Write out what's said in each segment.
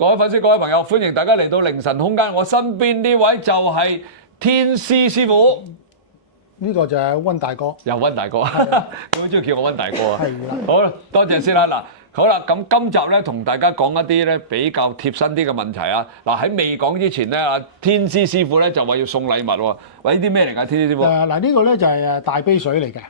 各位粉絲、各位朋友，歡迎大家嚟到凌晨空間。我身邊呢位就係天師師傅，呢個就係温大哥，又温大哥，佢好中意叫我温大哥啊。係啦，好啦，多謝先啦。嗱，好啦，咁今集咧同大家講一啲咧比較貼身啲嘅問題啊。嗱，喺未講之前咧，阿天師師傅咧就話要送禮物喎。喂，呢啲咩嚟㗎？天師師傅？嗱呢個咧就係大杯水嚟嘅。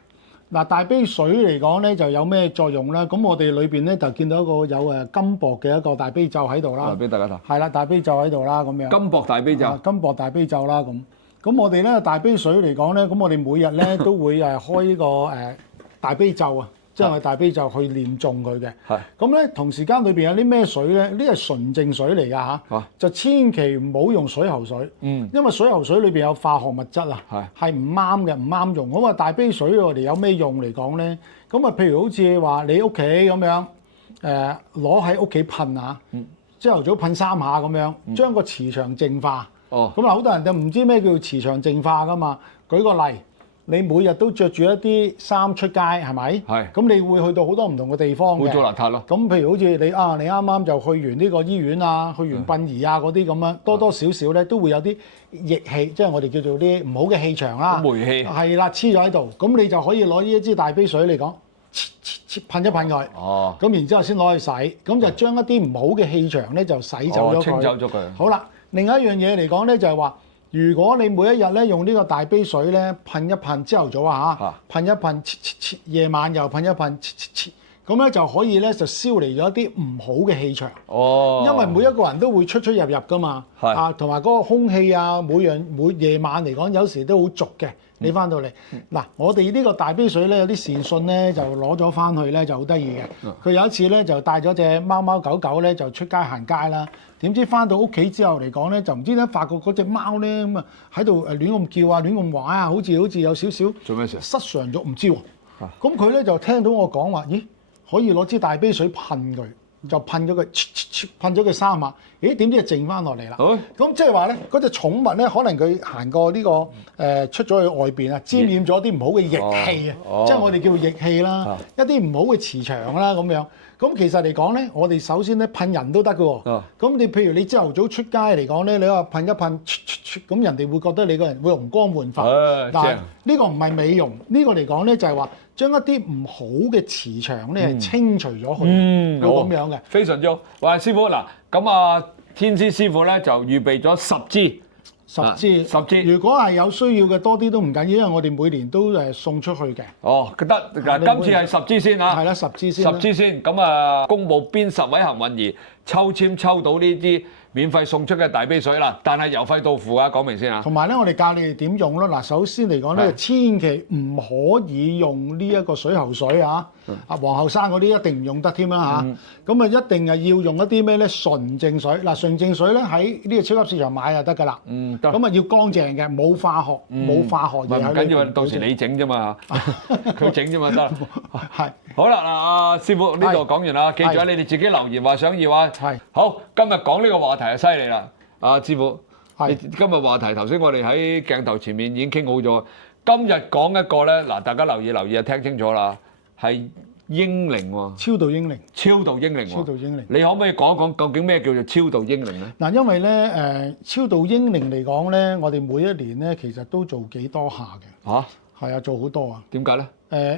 嗱大杯水嚟講咧就有咩作用咧？咁我哋裏邊咧就見到一個有金箔嘅一個大杯咒喺度啦。俾大家睇。係啦，大杯咒喺度啦，咁樣。金箔大杯咒。金箔大杯咒啦，咁。咁我哋咧大杯水嚟講咧，咁我哋每日咧都會開呢個大杯咒啊。即係我大悲咒去念誦佢嘅，咁咧同時間裏邊有啲咩水咧？呢係純淨水嚟㗎嚇，就千祈唔好用水喉水，因為水喉水裏邊有化學物質啊，係唔啱嘅，唔啱用。我話大杯水我哋有咩用嚟講咧？咁啊，譬如好似話你屋企咁樣，攞喺屋企噴啊，朝頭早噴3下咁樣，將個磁場淨化。咁啊，好多人就唔知咩叫磁場淨化㗎嘛。舉個例。你每日都着住一啲衫出街，係咪？係。咁你會去到好多唔同嘅地方嘅。污糟邋遢咯。咁譬如好似你啱啱就去完呢個醫院啊，去完殯儀啊嗰啲咁樣，多多少少咧都會有啲逆氣，即係我哋叫做啲唔好嘅氣場啦。霉氣。係啦，黐咗喺度，咁你就可以攞呢一支大杯水嚟講，噴一噴佢。哦。咁然之後先攞去洗，咁就將一啲唔好嘅氣場咧就洗走咗佢。清走咗佢。好啦，另一樣嘢嚟講咧就係話。如果你每一日咧用呢個大杯水咧噴一噴，朝頭早啊嚇，噴一噴，夜晚又噴一噴，咁咧就可以咧就消離咗一啲唔好嘅氣場。哦，因為每一個人都會出出入入噶嘛，啊，同埋嗰個空氣啊，每夜晚嚟講有時都好濁嘅。你翻到嚟嗱，我哋呢個大杯水咧有啲善信咧就攞咗翻去咧就好得意嘅。佢有一次咧就帶咗隻貓貓狗狗咧就出街行街啦。點知翻到屋企之後嚟講咧，就唔知咧發覺嗰隻貓咧咁啊喺度亂咁叫啊，亂咁玩啊，好似有少少做咩事失常咗，唔知喎。咁佢咧就聽到我講話，咦，可以攞支大杯水噴佢，就噴咗佢，噴咗佢3下。咦？點知就靜翻落嚟啦。咁即係話咧，嗰隻寵物咧，可能佢行過呢個出咗去外邊啊，沾染咗啲唔好嘅逆氣啊，即係我哋叫逆氣啦，一啲唔好嘅磁場啦咁樣。咁其實嚟講咧，我哋首先咧噴人都得嘅喎。咁你譬如你朝頭早出街嚟講咧，你話噴一噴，咁人哋會覺得你個人會容光煥發。但係呢個唔係美容，呢個嚟講咧就係話將一啲唔好嘅磁場咧清除咗佢，要咁樣嘅。非常之好。喂，師傅嗱，咁啊天師師傅咧就預備咗10支。10支，如果係有需要嘅多啲都唔緊要，因為我哋每年都送出去嘅。哦，得嗱，今次係10支先嚇。係啦，10支先。10支先，咁啊，公佈邊10位幸運兒抽籤抽到呢支免費送出嘅大杯水啦，但係郵費到付啊，講明先啊。同埋咧，我哋教你哋點用咯。嗱，首先嚟講咧，千祈唔可以用呢一個水喉水啊。皇后山嗰啲一定唔用得添啦嚇。咁啊，一定係要用一啲咩咧純淨水。嗱，純淨水咧喺呢個超級市場買就得㗎啦。咁啊，要乾淨嘅，冇化學嘢喺裏邊。唔緊要，到時你整啫嘛，佢整啫嘛得。係。好啦，嗱，阿師傅呢度講完啦，記住你哋自己留言話想要啊。係。好，今日講呢個話題就犀利啦，阿師傅。係。今日話題頭先我哋喺鏡頭前面已經傾好咗，今日講一個咧，嗱，大家留意啊，聽清楚啦，係英靈喎。超度英靈。超度英靈喎。超度英靈。你可唔可以講一講究竟咩叫做超度英靈咧？嗱，因為咧超度英靈嚟講咧，我哋每一年咧其實都做幾多下嘅。嚇？係啊，做好多啊。點解咧？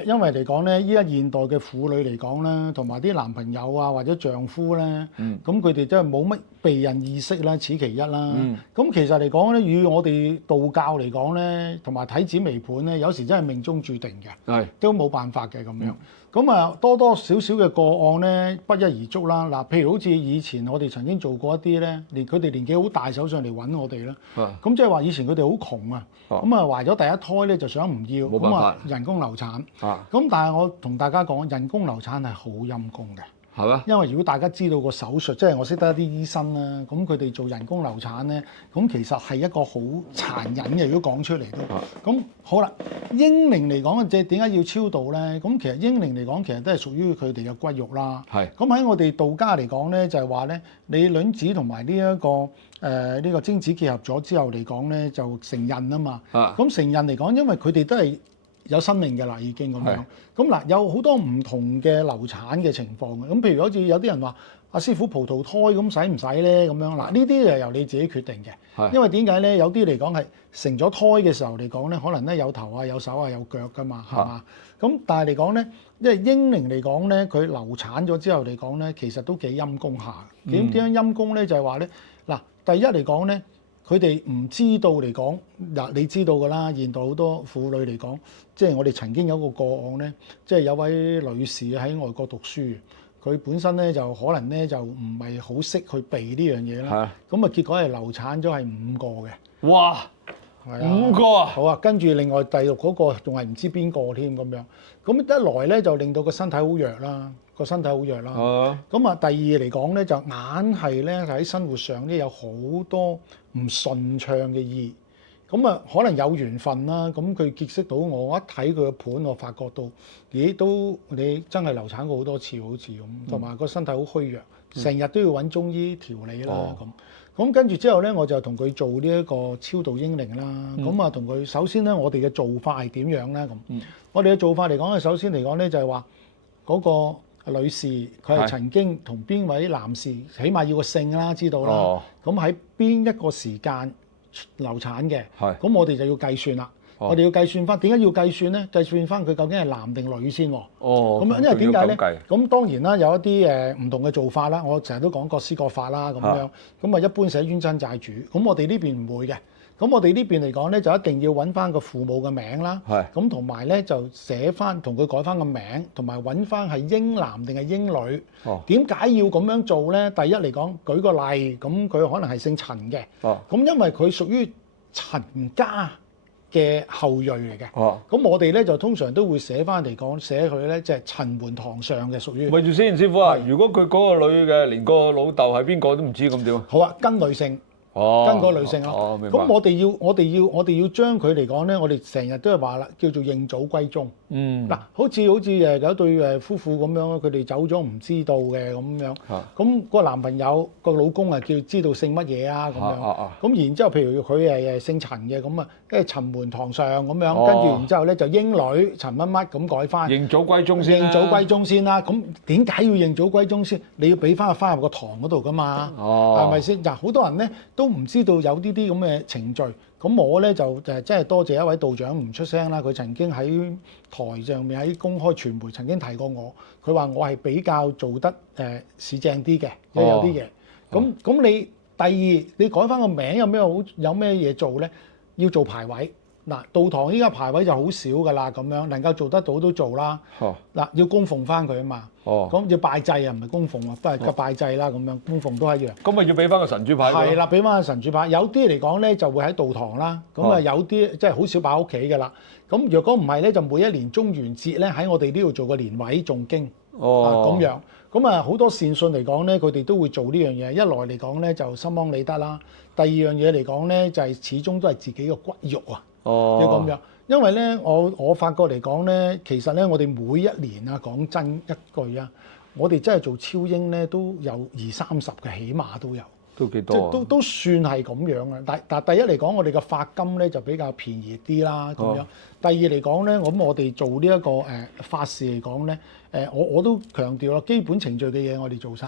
因為嚟講咧，依家現代嘅婦女嚟講咧，同埋啲男朋友啊或者丈夫咧，咁佢哋真係冇乜避孕意識啦，此其一啦。咁其實嚟講咧，與我哋道教嚟講咧，同埋睇紫微盤咧，有時真係命中注定嘅，都冇辦法嘅咁樣。咁啊，多多少少嘅個案咧，不一而足啦。嗱，譬如好似以前我哋曾經做過一啲咧，佢哋年紀好大手上嚟揾我哋啦。咁即係話以前佢哋好窮啊，咁啊懷咗第一胎咧就想唔要，咁啊人工流產。咁但係我同大家講，人工流產係好陰功嘅。係咩？因為如果大家知道個手術，即係我識得一啲醫生啦，咁佢哋做人工流產咧，咁其實係一個好殘忍嘅。如果講出嚟都，咁好啦。英靈嚟講，即係點解要超度咧？咁其實英靈嚟講，其實都係屬於佢哋嘅骨肉啦。係。咁喺我哋道家嚟講咧，就係話咧，你卵子同埋呢一個呢個精子結合咗之後嚟講咧，就成孕啊嘛。咁成孕嚟講，因為佢哋都係有生命嘅啦，已經咁樣。咁嗱，有好多唔同嘅流產嘅情況嘅。咁譬如好似有啲人話阿師傅葡萄胎咁使唔使咧？咁樣嗱，呢啲就由你自己決定嘅。係因為點解咧？有啲嚟講係成咗胎嘅時候嚟講咧，可能咧有頭啊、有手啊、有腳噶嘛，係嘛？咁但係嚟講咧，因為嬰靈嚟講咧，佢流產咗之後嚟講咧，其實都幾陰功下。點樣陰功咧？就係話咧，嗱，第一嚟講咧，佢哋唔知道嚟講，嗱，你知道㗎啦，現代好多婦女嚟講，即係我哋曾經有個個案咧，即係有位女士喺外國讀書。佢本身咧就可能咧就唔係好識去避呢樣嘢啦，咁啊結果係流產咗係5個嘅。哇！係啊5個啊！好啊，跟住另外第6嗰個仲係唔知邊個添咁樣，咁一來咧就令到個身體好弱啦，個身體好弱啦。咁啊第二嚟講咧就硬係咧喺生活上咧有好多唔順暢嘅意。咁啊，可能有緣分啦。咁佢結識到我，我一睇佢個盤，我發覺到，咦，都你真係流產過好多次，好似咁，同埋個身體好虛弱，成日都要揾中醫調理啦。咁跟住之後咧，我就同佢做呢一個超度嬰靈啦。咁啊，同佢首先咧，我哋嘅做法係點樣咧？咁，我哋嘅做法嚟講咧，首先嚟講咧就係話嗰個女士佢係曾經同邊位男士，起碼要個姓啦，知道啦。咁喺邊一個時間流產嘅，咁我哋就要計算啦。我哋要計算翻，點解要計算咧？計算翻佢究竟係男定女先喎。咁樣因為點解咧？咁當然啦，有一啲唔同嘅做法啦。我成日都講各施各法啦，咁樣。咁啊，一般寫冤親債主。咁我哋呢邊唔會嘅。咁我哋呢邊嚟講咧，就一定要揾翻個父母嘅名啦。咁同埋咧就寫翻，同佢改翻個名，同埋揾翻係嬰男定係嬰女。點解要咁樣做咧？第一嚟講，舉個例，咁佢可能係姓陳嘅。咁因為佢屬於陳家嘅後裔嚟嘅。咁我哋咧就通常都會寫翻嚟講，寫佢咧即係陳門堂上嘅屬於。咪住先，師傅啊！如果佢嗰個女嘅連個老豆係邊個都唔知咁點啊？好啊，跟女姓。跟個女性咯。明白。咁我哋要將佢嚟講咧，我哋成日都係話啦，叫做認祖歸宗。嗱，好似有對夫婦咁樣，佢哋走咗唔知道嘅咁樣。咁個男朋友個老公啊，叫知道姓乜嘢啊咁樣。咁然之後，譬如佢係姓陳嘅，咁啊，跟住陳門堂上咁樣，跟住然之後咧就嬰女陳乜乜咁改翻。認祖歸宗先啦。認祖歸宗先啦。咁點解要認祖歸宗先？你要俾翻入個堂嗰度噶嘛？係咪先？嗱，好多人咧都唔知道有呢啲咁嘅程序。咁我咧就真係多謝一位道長唔出聲啦。佢曾經喺台上面喺公開傳媒曾經提過我，佢話我係比較做得市正啲嘅，有啲嘢。咁你第二你改翻個名有咩嘢做咧？要做牌位。嗱，道堂依家牌位就好少㗎啦，咁樣能夠做得到都做啦。嗱，要供奉翻佢啊嘛。咁要拜祭啊，唔係供奉啊，不係拜祭啦，咁樣供奉都一樣。咁咪要俾翻個神主牌。係啦，俾翻個神主牌。有啲嚟講咧就會喺道堂啦，咁啊有啲即係好少擺屋企㗎啦。咁若果唔係咧，就每一年中元節咧喺我哋呢度做個年位誦經。咁樣。咁啊好多善信嚟講咧，佢哋都會做呢樣嘢。一來嚟講咧就心安理得啦。第二樣嘢嚟講咧就係始終都係自己嘅骨肉啊。要咁樣，因為咧，我發覺嚟講咧，其實咧，我哋每一年啊，講真一句啊，我哋真係做超英咧，都有20-30嘅，起碼都有。都幾多？都算係咁樣啊！但第一嚟講，我哋嘅髮金咧就比較便宜啲啦，咁樣。第二嚟講咧，咁我哋做呢一個法事嚟講咧，我都強調啦，基本程序嘅嘢我哋做晒。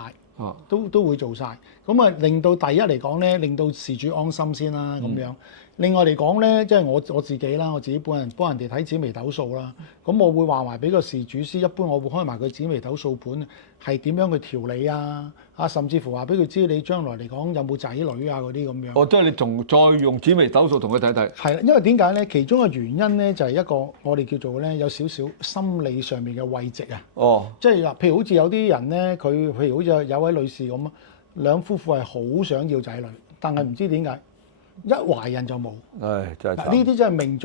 都會做晒。咁啊令到第一嚟講咧，令到事主安心先啦，咁樣。另外嚟講咧，即係我自己啦，我自己幫人哋睇紫微斗數啦。咁我會話埋俾個事主師，一般我會開埋佢紫微斗數盤，係點樣去調理啊？甚至乎話俾佢知你將來嚟講有冇仔女啊嗰啲咁樣。即係你仲再用紫微斗數同佢睇睇。係啦，因為點解咧？其中嘅原因咧就係一個我哋叫做咧有少少心理上面嘅慰藉啊。即係譬如好似有啲人咧，佢譬如好似有位女士咁啊，兩夫婦係好想要仔女，但係唔知點解。一懷孕就冇，真係呢啲真係命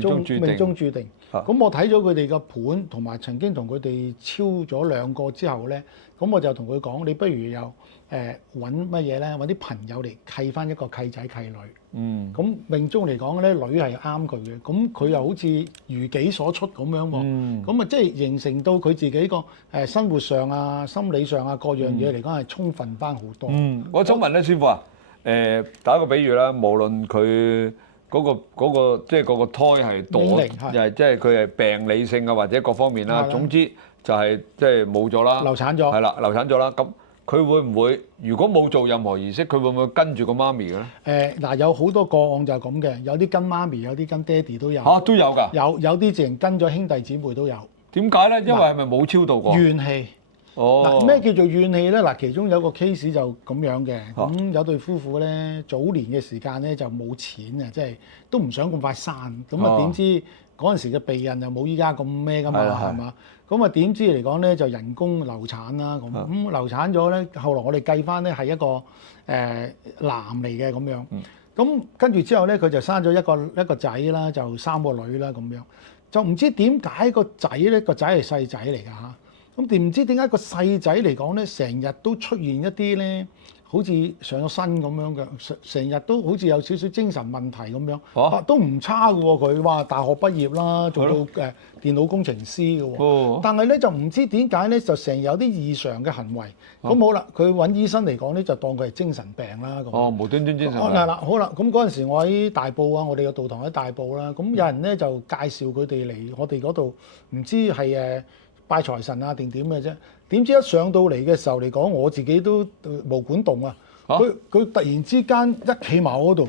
中注定。咁我睇咗佢哋嘅盤，同埋曾經同佢哋超咗2個之後咧，咁我就同佢講：你不如又揾乜嘢咧？揾啲朋友嚟契翻一個契仔契女。咁命中嚟講咧，女係啱佢嘅。咁佢又好似如己所出咁樣喎。咁啊，即係形成到佢自己個生活上啊、心理上啊各樣嘢嚟講係充分翻好多。我想問咧，師傅啊。打一個比喻啦，無論佢嗰個即係嗰個胎係墮，又係即係佢係病理性啊，或者各方面啦，總之就係即係冇咗啦，流產咗，係啦，流產咗啦。咁佢會唔會如果冇做任何儀式，佢會唔會跟住個媽咪嘅咧？嗱，有好多個案就係咁嘅，有啲跟媽咪，有啲跟爹哋都有。都有㗎。有啲直情跟咗兄弟姊妹都有。點解咧？因為係咪冇超度過？怨氣。嗱，咩叫做怨氣咧？嗱，其中有個 case 就咁樣嘅。咁有對夫婦咧，早年嘅時間咧就冇錢啊，即係都唔想咁快生。咁啊點知嗰陣時嘅避孕又冇依家咁咩㗎嘛，係嘛？咁啊點知嚟講咧就人工流產啦咁。咁流產咗咧，後來我哋計翻咧係一個男嚟嘅咁樣。咁跟住之後咧，佢就生咗一個仔啦，就3個女啦咁樣。就唔知點解個仔咧，個仔係細仔嚟㗎嚇。咁唔知點解個細仔嚟講咧，成日都出現一啲咧，好似上咗身咁樣嘅，成日都好似有少少精神問題咁樣。都唔差嘅喎，佢話大學畢業啦，做到電腦工程師嘅喎。但係咧就唔知點解咧，就成日有啲異常嘅行為。咁好啦，佢揾醫生嚟講咧，就當佢係精神病啦。咁無端端精神病。係啦，好啦，咁嗰陣時我喺大埔啊，我哋嘅道堂喺大埔啦。咁有人咧就介紹佢哋嚟我哋嗰度，唔知係拜財神啊定點嘅啫？點知一上到嚟嘅時候嚟講，我自己都毛管動啊！佢突然之間一企埋我嗰度，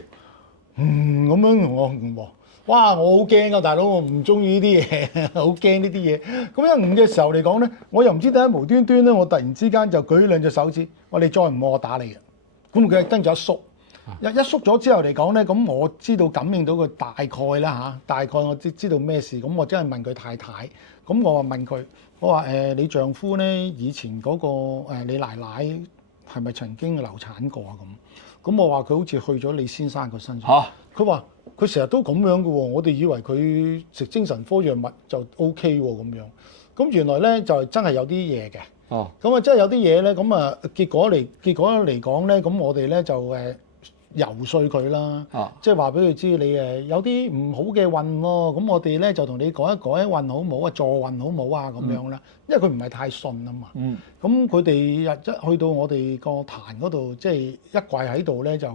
咁樣同我喎，哇！我好驚啊，大佬，我唔中意呢啲嘢，好驚呢啲嘢。咁一嘅時候嚟講咧，我又唔知點解無端端咧，我突然之間就舉兩隻手指，我哋再唔好我打你嘅。咁佢跟住一縮，一縮咗之後嚟講咧，咁我知道感應到佢大概啦嚇，大概我知道咩事。咁我真係問佢太太，咁我話問佢。我話你丈夫咧以前嗰個你奶奶係咪曾經流產過啊？咁我話佢好似去咗你先生個身上。佢話佢成日都咁樣嘅喎，我哋以為佢食精神科藥物就 OK 喎咁樣。咁原來咧就真係有啲嘢嘅。咁啊真係有啲嘢咧，咁啊結果嚟講咧，咁我哋咧就游說佢啦，即係話俾佢知你有啲唔好嘅運喎，咁我哋咧就同你改一改運好唔好啊，助運好唔好啊咁樣啦，因為佢唔係太信啊嘛。咁佢哋一去到我哋個壇嗰度，即係一跪喺度咧，就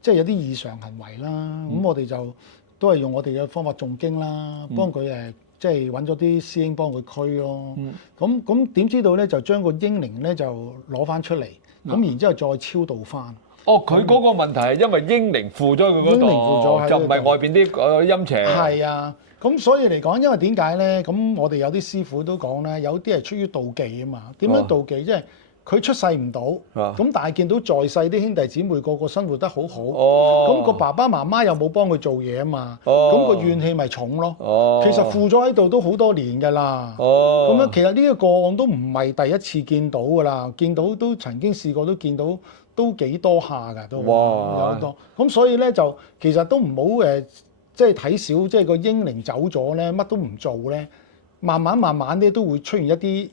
即係有啲異常行為啦。咁我哋就都係用我哋嘅方法誦經啦，幫佢即係揾咗啲師兄幫佢驅咯。咁點知道咧就將個嬰靈咧就攞翻出嚟，咁然之後再超度翻。佢嗰個問題係因為嬰靈附咗佢嗰度，就唔係外邊啲陰邪。係啊，咁所以嚟講，因為點解咧？咁我哋有啲師傅都講咧，有啲係出於妒忌啊嘛。點樣妒忌？即係佢出世唔到，咁但係見到在世啲兄弟姊妹個個生活得好好，咁個爸爸媽媽又冇幫佢做嘢啊嘛，咁個怨氣咪重咯。其實附咗喺度都好多年㗎啦。咁樣其實呢個個案都唔係第一次見到㗎啦，見到都曾經試過都見到。都幾多下㗎，都有好多。咁所以咧就其實都唔好即係睇少，即係個嬰靈走咗咧，乜都唔做咧，慢慢咧都會出現一啲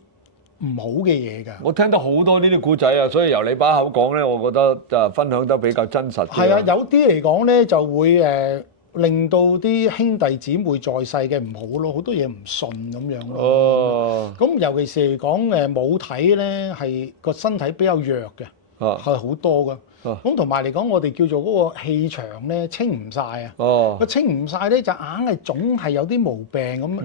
唔好嘅嘢㗎。我聽到好多呢啲故仔啊，所以由你把口講咧，我覺得就分享得比較真實啲。係啊，有啲嚟講咧就會令到啲兄弟姊妹在世嘅唔好咯，好多嘢唔信咁樣咯。咁尤其是嚟講母體咧係個身體比較弱嘅。係好多㗎，咁同埋嚟講，我哋叫做嗰個氣場咧清唔晒啊！個清唔晒咧，就硬係總係有啲毛病咁。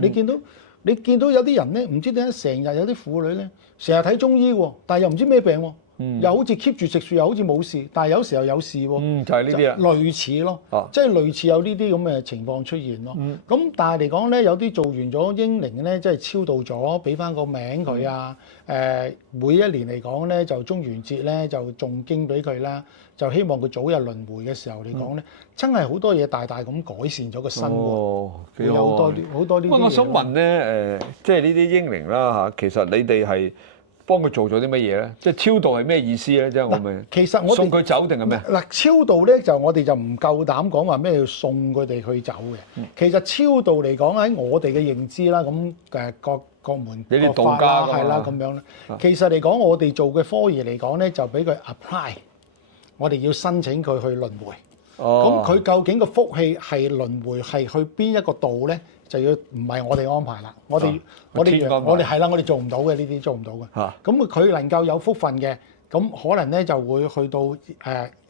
你見到有啲人咧，唔知點解成日有啲婦女咧，成日睇中醫喎，但係又唔知咩病喎。又好似 keep 住食素，又好似冇事，但係有時候有事喎。就係呢啲啊，類似咯，即係類似有呢啲咁嘅情況出現咯。咁但係嚟講咧，有啲做完咗嬰靈咧，即係超度咗，俾翻個名佢啊。每一年嚟講咧，就中元節咧就誦經俾佢啦，就希望佢早日輪迴嘅時候嚟講咧，真係好多嘢大大咁改善咗個生活。有好多呢啲。我想問咧，即係呢啲嬰靈啦嚇，其實你哋係幫佢做咗啲乜嘢咧？即係超度係咩意思咧？即係我咪其實我送佢走定係咩？嗱，超度咧就我哋就唔夠膽講話咩要送佢哋去走嘅。其實超度嚟講喺我哋嘅認知啦，咁各門各法啦，係啦咁樣啦。其實嚟講，我哋做嘅科儀嚟講咧，就俾佢 apply，我哋要申請佢去輪迴。咁佢究竟個福氣係輪迴係去邊一個度咧？就要唔係我哋安排啦，我哋係啦，我哋做唔到嘅呢啲做唔到嘅。咁佢能夠有福分嘅，咁可能咧就會去到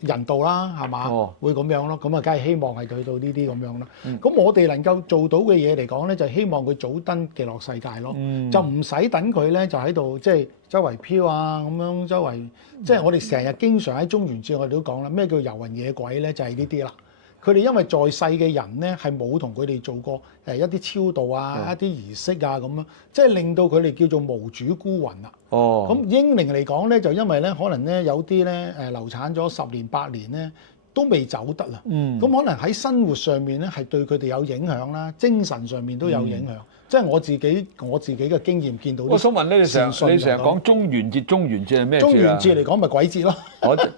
人道啦，係嘛？會咁樣咯。咁啊，梗係希望係去到呢啲咁樣啦。咁我哋能夠做到嘅嘢嚟講咧，就希望佢早登記落世界咯，就唔使等佢咧就喺度即係周圍飄啊咁樣，周圍即係我哋成日經常喺中元節我哋都講啦，咩叫遊魂野鬼咧？就係呢啲啦。佢哋因為在世嘅人咧係冇同佢哋做過一啲超度啊、一啲儀式啊咁樣，即係令到佢哋叫做無主孤魂啦。咁英靈嚟講咧，就因為咧可能咧有啲咧流產咗10年8年咧都未走得啦。咁可能喺生活上面咧係對佢哋有影響啦，精神上面都有影響。即係我自己嘅經驗見到。我想問你成日講中元節係咩節啊？中元節嚟講咪鬼節咯。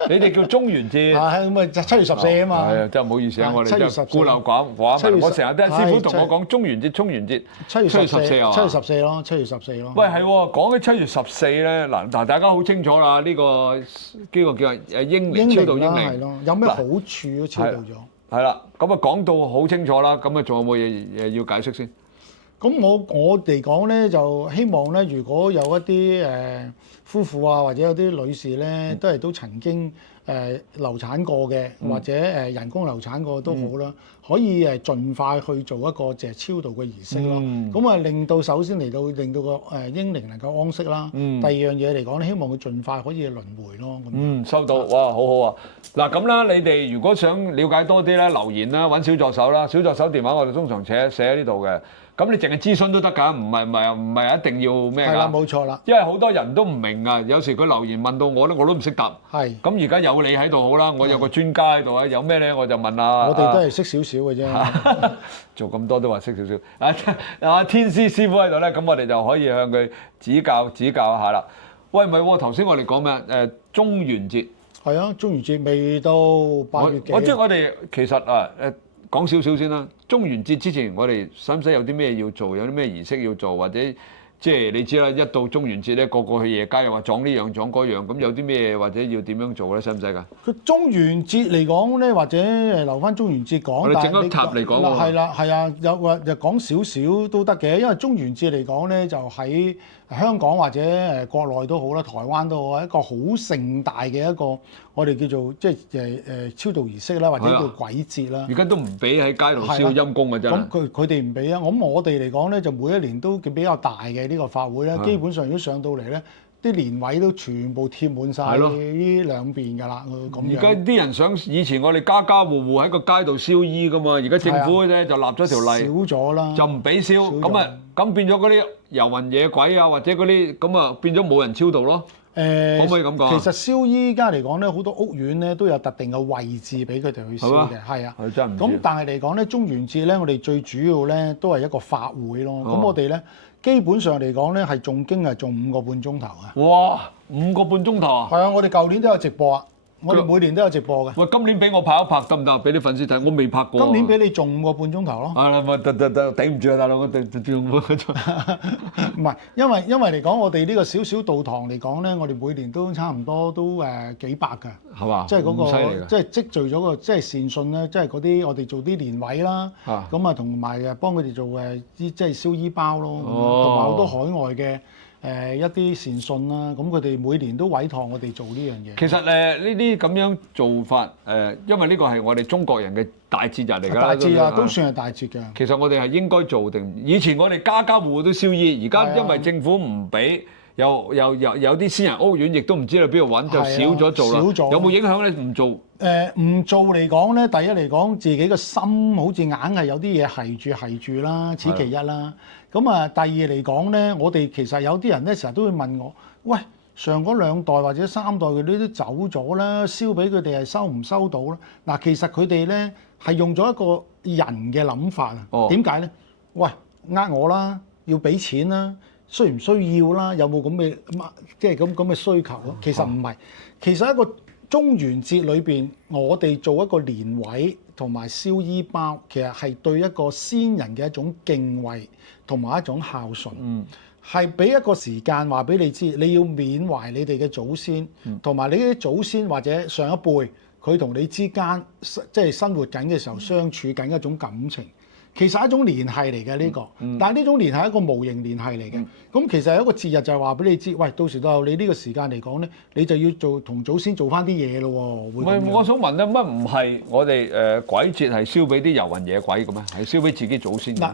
你哋叫中元節。係咁啊，就7月14啊嘛。係啊，真係唔好意思啊，我哋真係孤陋寡聞。我成日都係師傅同我講中元節。7月14啊。7月14咯，7月14咯。喂，係喎，講起7月14咧，嗱大家好清楚啦，呢個叫英靈超度英靈。係咯，有咩好處都超度咗。係啦，咁啊講到好清楚啦，咁啊仲有冇嘢要解釋先？咁我哋講咧，就希望咧，如果有一啲夫婦啊，或者有啲女士咧，都曾經流產過嘅，或者人工流產過都好啦，可以盡快去做一個超度嘅儀式咯。咁啊，令到首先令到個英靈能夠安息啦。第二樣嘢嚟講咧，希望佢盡快可以輪迴咯。收到，哇，好好啊！嗱咁啦，你哋如果想了解多啲咧，留言啦，揾小助手啦，小助手電話我哋通常寫喺呢度嘅。咁你淨係諮詢都得㗎，唔係一定要咩㗎？係啦，冇錯啦。因為好多人都唔明啊，有時佢留言問到我咧，我都唔識答。係。咁而家有你喺度好啦，我有個專家喺度啊，有咩咧我就問啊。我哋都係識少少嘅啫。做咁多都話識少少。啊天師師傅喺度咧，咁我哋就可以向佢指教下啦。喂，唔係喎，頭先我哋講咩？中元節。係啊，中元節未到8月幾。即係我哋其實講少少先啦。中元節之前，我哋使唔使有啲咩要做？有啲咩儀式要做？或者即係你知啦，一到中元節咧，個去夜街又話撞呢樣撞嗰樣，咁有啲咩或者要點樣做咧？使唔使㗎？佢中元節嚟講咧，或者留翻中元節講。我哋整一塔嚟講喎。係啦，係啊，有話就講少少都得嘅，因為中元節嚟講咧，就喺香港或者國內都好啦，台灣都好，一個好盛大嘅一個我哋叫做即係超度儀式啦，或者叫鬼節啦。而家都唔俾喺街度燒陰公嘅真係。咁佢哋唔俾啊！咁我哋嚟講咧，就每一年都比較大嘅呢個法會咧，基本上如果上到嚟咧，啲連位都全部貼滿晒呢兩邊㗎啦。咁而家啲人想以前我哋家戶戶喺個街度燒衣㗎嘛，而家政府咧就立咗條例，少咗啦，就唔俾燒。咁變咗嗰啲遊魂野鬼啊，或者嗰啲咁啊，變咗冇人超度咯。可唔可以咁講？其實燒衣家嚟講咧，好多屋苑咧都有特定嘅位置俾佢哋去燒嘅，係啊。真唔知。咁但係嚟講咧，中元節咧，我哋最主要咧都係一個法會咯。咁我哋咧基本上嚟講咧係誦經係誦5個半鐘頭啊。哇，5個半鐘頭啊！係啊，我哋舊年都有直播啊。我哋每年都有直播嘅。喂，今年俾我拍一拍得唔得？俾啲粉絲睇，我未拍過。今年俾你誦5個半鐘頭咯。啊，得，頂唔住啊，大佬，我頂唔住。唔係，因為嚟講，我哋呢個小小道堂嚟講咧，我哋每年都差唔多都幾百㗎。係嘛？即係嗰個，即係積聚咗個，即係善信咧，即係嗰啲我哋做啲年位啦。咁啊，同埋幫佢哋做即係燒衣包咯，同埋好多海外嘅。一啲善信啦，咁佢哋每年都委託我哋做呢樣嘢。其實呢啲咁樣做法因為呢個係我哋中國人嘅大節日嚟㗎啦。大節啊，都算係大節㗎。其實我哋係應該做定。以前我哋家戶戶都燒衣，而家因為政府唔俾，有啲私人屋苑亦都唔知道邊度揾，就少咗做啦。少咗。有冇影響咧？唔做？唔做嚟講咧，第一嚟講自己個心好似硬係有啲嘢係住啦，此其一啦。咁啊，第二嚟講咧，我哋其實有啲人咧成日都會問我，喂，上嗰2代或者3代佢哋都走咗啦，燒俾佢哋係收唔收到咧？嗱，其實佢哋咧係用咗一個人嘅諗法啊。點解咧？喂，我啦，要俾錢啦，需唔需要啦？有冇咁嘅即係咁嘅需求咯？其實唔係，其實一個中元節裏邊，我哋做一個年位同埋燒衣包，其實係對一個先人嘅一種敬畏同埋一種孝順，係俾一個時間話俾你知，你要緬懷你哋嘅祖先，同埋你啲祖先或者上一輩佢同你之間即係生活緊嘅時候相處緊一種感情。其實係一種聯繫嚟嘅呢個，但係呢種聯繫係一個無形聯繫嚟嘅。咁其實有一個節日就係話俾你知，喂，到時到你呢個時間嚟講咧，你就要同祖先做翻啲嘢咯喎。唔係，我想問咧，乜唔係我哋鬼節係燒俾啲遊魂野鬼嘅咩？係燒俾自己祖先。嗱，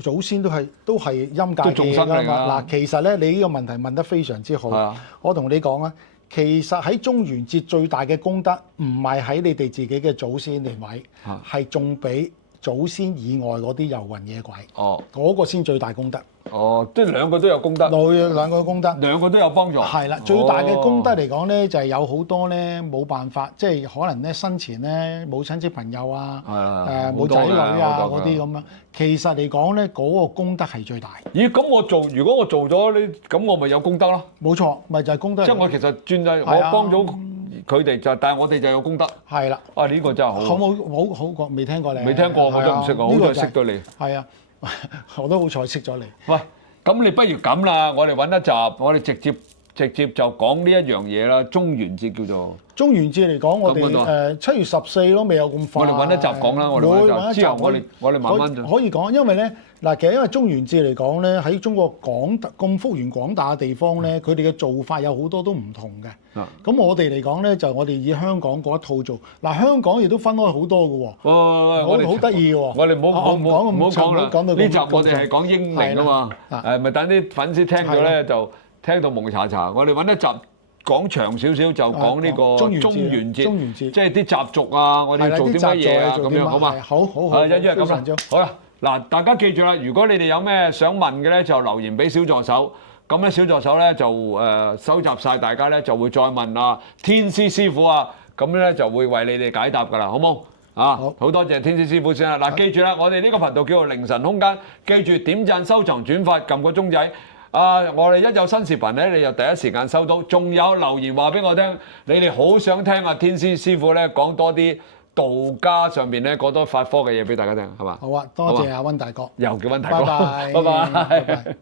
祖先都係陰界嘅㗎嘛。嗱，其實咧，你呢個問題問得非常之好。我同你講啊，其實喺中元節最大嘅功德唔係喺你哋自己嘅祖先靈位，係種俾祖先以外嗰啲遊魂野鬼。哦，嗰個先最大功德。哦，即係兩個都有功德。兩個功德，兩個都有幫助。係啦，最大嘅功德嚟講咧，就係有好多咧冇辦法，即係可能咧生前咧冇親戚朋友啊，冇仔女啊嗰啲咁樣。其實嚟講咧，嗰個功德係最大。咦？咁如果我做咗呢，咁我咪有功德咯？冇錯，咪就係功德。即係我其實轉係我幫咗佢哋就，但係我哋就有功德。係啦。啊！呢個真係好。好過未聽過你？未聽過，我都唔識喎，好彩識到你。係啊。我都好彩識咗你。喂，咁你不如咁啦，我哋揾一集，我哋直接就講呢一樣嘢啦。中元節叫做中元節嚟講，我哋7月14咯，未有咁快。我哋揾一集講啦，我哋揾一集之後，我哋慢慢就可以講，因為咧嗱，其實因為中元節嚟講咧，喺中國咁幅員廣大嘅地方咧，佢哋嘅做法有好多都唔同嘅。咁我哋嚟講咧，就我哋以香港嗰一套做。嗱，香港亦都分開好多嘅喎。我哋好得意喎。我哋唔好講啦。講到呢集我哋係講英明啊嘛。咪等啲粉絲聽咗咧就聽到蒙查查。我哋揾一集講長少少，就講呢個中元節，即係啲習俗啊，我哋做啲乜嘢啊咁樣，好嘛？好。一於係咁啦。好啦，嗱，大家記住啦，如果你哋有咩想問嘅咧，就留言俾小助手。咁咧，小助手咧就收集晒，大家咧就會再問啊天師師傅啊，咁咧就會為你哋解答㗎啦，好冇？啊，好多謝天師師傅先啦。嗱，記住啦，我哋呢個頻道叫做凌晨空間，記住點讚、收藏、轉發，撳個鐘仔。我哋一有新視頻咧，你就第一時間收到。仲有留言話俾我聽，你哋好想聽啊天師師傅咧講多啲道家上邊咧講多法科嘅嘢俾大家聽，係嘛？好啊，多謝阿溫大哥。又叫溫大哥。拜拜。拜拜。